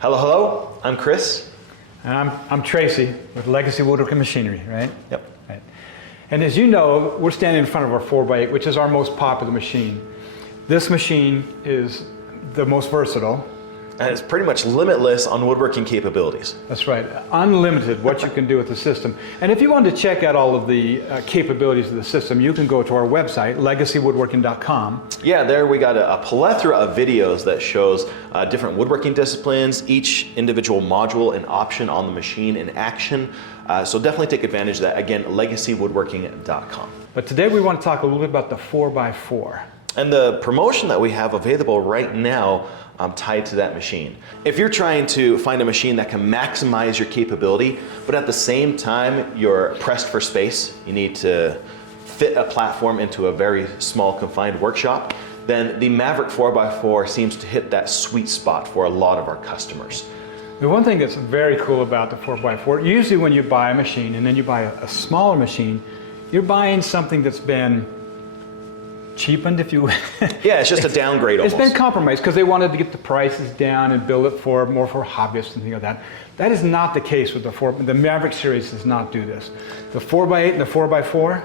Hello, hello. I'm Chris. And I'm Tracy with Legacy Woodworking Machinery, right? Yep. Right. And as you know, we're standing in front of our 4x8, which is our most popular machine. This machine is the most versatile. And it's pretty much limitless on woodworking capabilities. That's right. Unlimited what you can do with the system. And if you want to check out all of the capabilities of the system, you can go to our website, legacywoodworking.com. Yeah, there we got a plethora of videos that shows different woodworking disciplines, each individual module and option on the machine in action. So definitely take advantage of that. Again, legacywoodworking.com. But today we want to talk a little bit about the 4x4. And the promotion that we have available right now tied to that machine. If you're trying to find a machine that can maximize your capability, but at the same time you're pressed for space, you need to fit a platform into a very small confined workshop, then the Maverick 4x4 seems to hit that sweet spot for a lot of our customers. The one thing that's very cool about the 4x4, usually when you buy a machine and then you buy a smaller machine, you're buying something that's been cheapened, if you will. Yeah, it's just a downgrade almost. It's been compromised because they wanted to get the prices down and build it more for hobbyists and things like that. That is not the case with the Maverick series does not do this. The 4x8 and the 4x4,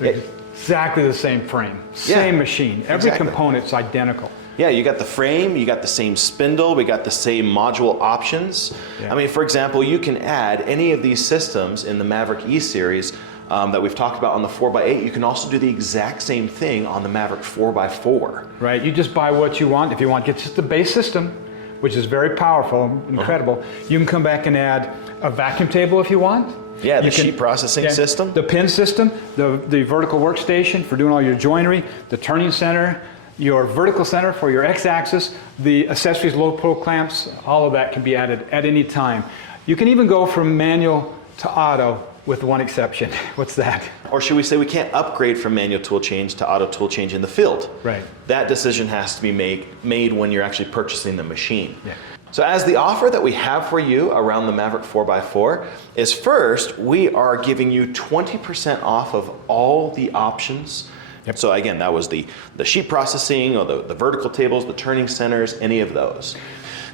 they're exactly the same frame, same machine. Every component's identical. Yeah, you got the frame, you got the same spindle, we got the same module options. Yeah. I mean, for example, you can add any of these systems in the Maverick E series that we've talked about on the 4x8. You can also do the exact same thing on the Maverick 4x4. Right, you just buy what you want. If you want just the base system, which is very powerful, incredible, you can come back and add a vacuum table if you want. Yeah, the sheet processing system. The pin system, the vertical workstation for doing all your joinery, the turning center, your vertical center for your X-axis, the accessories, low pull clamps, all of that can be added at any time. You can even go from manual to auto with one exception. What's that? Or should we say we can't upgrade from manual tool change to auto tool change in the field. Right. That decision has to be made when you're actually purchasing the machine. Yeah. So as the offer that we have for you around the Maverick 4x4 is, first, we are giving you 20% off of all the options. Yep. So again, that was the sheet processing or the vertical tables, the turning centers, any of those.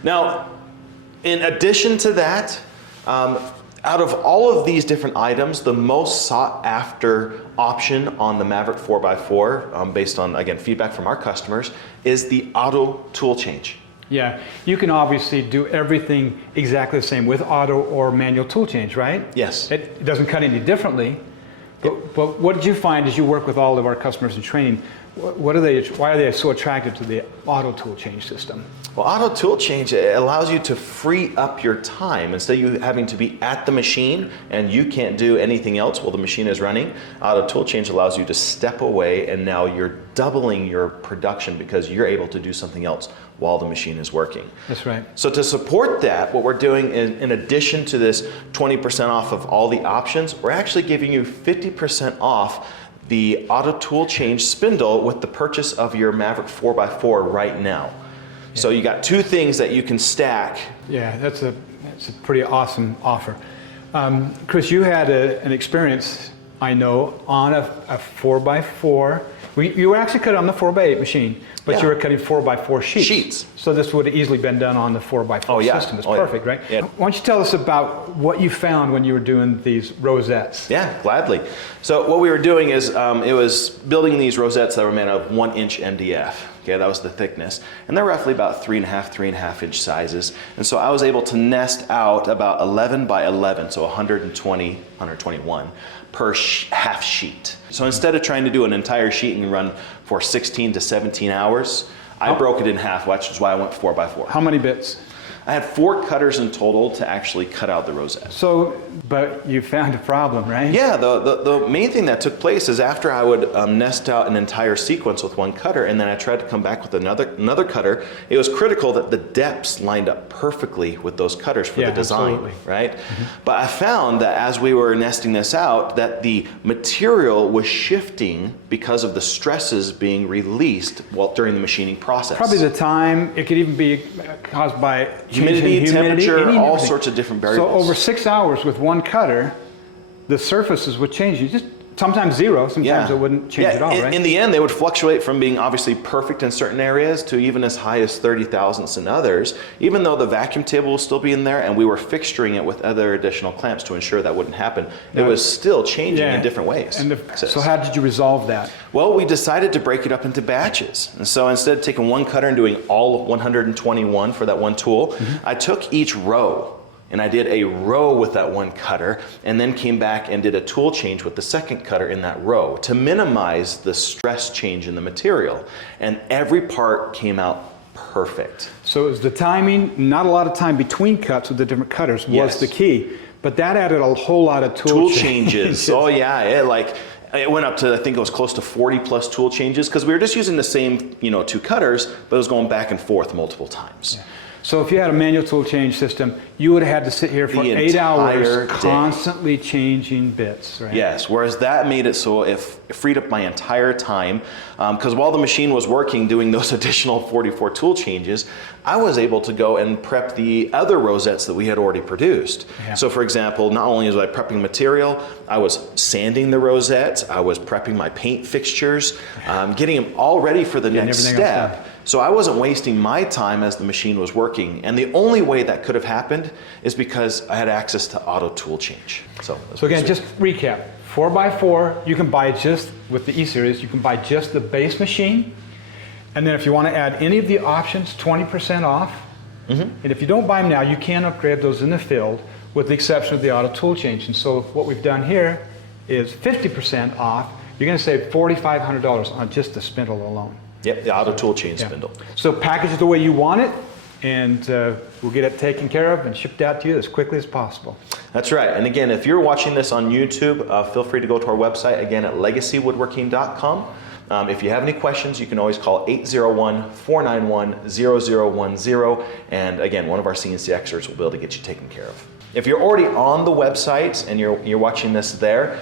Now, in addition to that, out of all of these different items, the most sought after option on the Maverick 4x4, based on, again, feedback from our customers, is the auto tool change. Yeah, you can obviously do everything exactly the same with auto or manual tool change, right? Yes. It doesn't cut any differently. But what did you find as you work with all of our customers in training? Why are they so attracted to the auto tool change system? Well, auto tool change, it allows you to free up your time. Instead of you having to be at the machine and you can't do anything else while the machine is running, auto tool change allows you to step away, and now you're doubling your production because you're able to do something else while the machine is working. That's right. So to support that, what we're doing is, in addition to this 20% off of all the options, we're actually giving you 50% off the auto tool change spindle with the purchase of your Maverick 4x4 right now. Yeah. So you got two things that you can stack. Yeah, that's a pretty awesome offer. Chris, you had an experience, I know, on a 4x4. You actually cut it on the 4x8 machine, but you were cutting 4x4 sheets. So this would have easily been done on the 4x4 system. It's perfect, right? Yeah. Why don't you tell us about what you found when you were doing these rosettes? Yeah, gladly. So what we were doing is, it was building these rosettes that were made of 1-inch MDF. Okay, that was the thickness. And they're roughly about 3.5 inch sizes. And so I was able to nest out about 11 by 11, so 120, 121 per half sheet. So instead of trying to do an entire sheet and run for 16 to 17 hours, I broke it in half, which is why I went 4x4. How many bits? I had 4 cutters in total to actually cut out the rosette. So, but you found a problem, right? Yeah, the main thing that took place is after I would nest out an entire sequence with one cutter, and then I tried to come back with another cutter, it was critical that the depths lined up perfectly with those cutters for the design, right? But I found that as we were nesting this out, that the material was shifting because of the stresses being released during the machining process. Probably the time. It could even be caused by humidity, temperature, all sorts of different variables. So over 6 hours with one cutter, the surfaces would change. You just sometimes zero, sometimes it wouldn't change at all, right? In the end, they would fluctuate from being obviously perfect in certain areas to even as high as 30 thousandths in others, even though the vacuum table will still be in there and we were fixturing it with other additional clamps to ensure that wouldn't happen. It was still changing in different ways. And so how did you resolve that? Well, we decided to break it up into batches. And so instead of taking one cutter and doing all of 121 for that one tool, I took each row and I did a row with that one cutter and then came back and did a tool change with the second cutter in that row to minimize the stress change in the material. And every part came out perfect. So it was the timing, not a lot of time between cuts with the different cutters was the key, but that added a whole lot of tool changes. Oh yeah, it went up to, I think it was close to 40 plus tool changes because we were just using the same, two cutters, but it was going back and forth multiple times. Yeah. So if you had a manual tool change system, you would have had to sit here for 8 hours constantly changing bits, right? Yes, whereas that made it so it freed up my entire time, because while the machine was working doing those additional 44 tool changes, I was able to go and prep the other rosettes that we had already produced. Yeah. So for example, not only was I prepping material, I was sanding the rosettes, I was prepping my paint fixtures, getting them all ready for the next step. So I wasn't wasting my time as the machine was working. And the only way that could have happened is because I had access to auto tool change. So again, just recap, 4x4, you can buy just, with the E-Series, you can buy just the base machine. And then if you want to add any of the options, 20% off. And if you don't buy them now, you can upgrade those in the field with the exception of the auto tool change. And so what we've done here is 50% off. You're going to save $4,500 on just the spindle alone. Yep, the auto tool chain spindle. So package it the way you want it, and we'll get it taken care of and shipped out to you as quickly as possible. That's right. And again, if you're watching this on YouTube, feel free to go to our website, again, at legacywoodworking.com. If you have any questions, you can always call 801-491-0010. And again, one of our CNC experts will be able to get you taken care of. If you're already on the website and you're watching this there,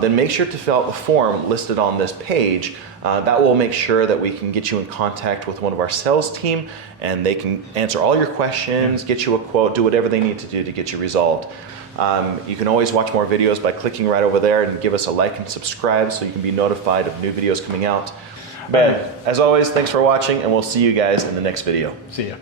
then make sure to fill out the form listed on this page. That will make sure that we can get you in contact with one of our sales team and they can answer all your questions, get you a quote, do whatever they need to do to get you resolved. You can always watch more videos by clicking right over there and give us a like and subscribe so you can be notified of new videos coming out. But as always, thanks for watching and we'll see you guys in the next video. See ya.